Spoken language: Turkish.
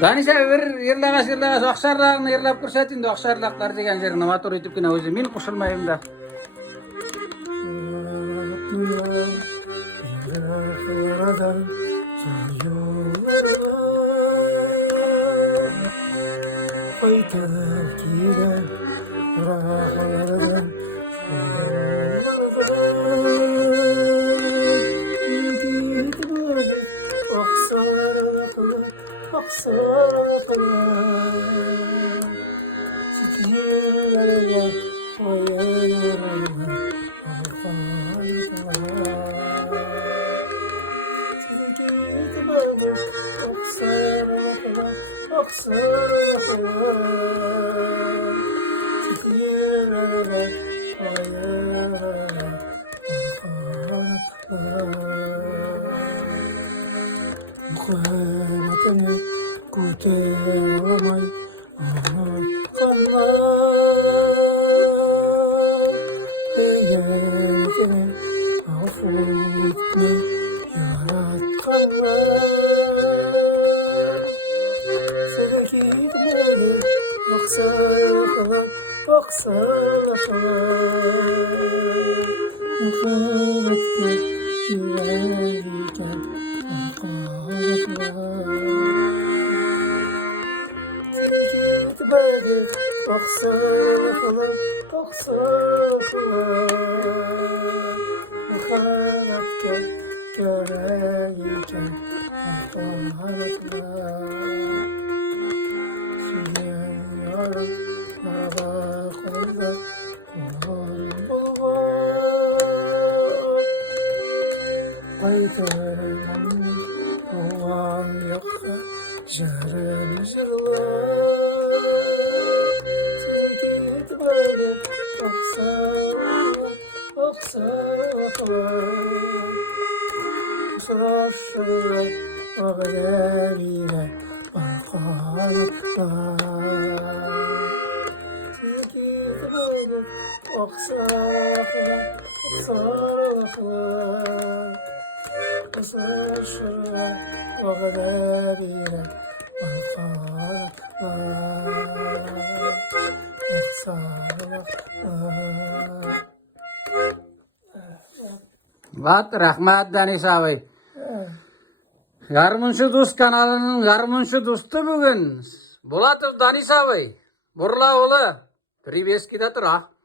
Danisa bir yerlagas akşarlağını yerlap kırsatin de akşarlaklar degen jerini motor etip kine özü min kuşulmayım da. Muhabbatını kurtaramay kanlar Beğenetini affetme yaratkanlar Sedeki beni baksalar Muhabbetle yüreğiken beni baksalar Muhabbetle yüreğiken Sürüyorum araba kolda Aydın olan yoksa Jarım jırlar Sevgi beni baksalar Sırasıyla ağlarıyla barkanlar Sevgi beni baksalar Sırasıyla ağlarıyla barkanlar Vat rahmat Danisa bey. Garmunçu Dost kanalının Garmunçu Dostu bugün. Bulatov Danisa bey. Burla ola. Priveski da tura.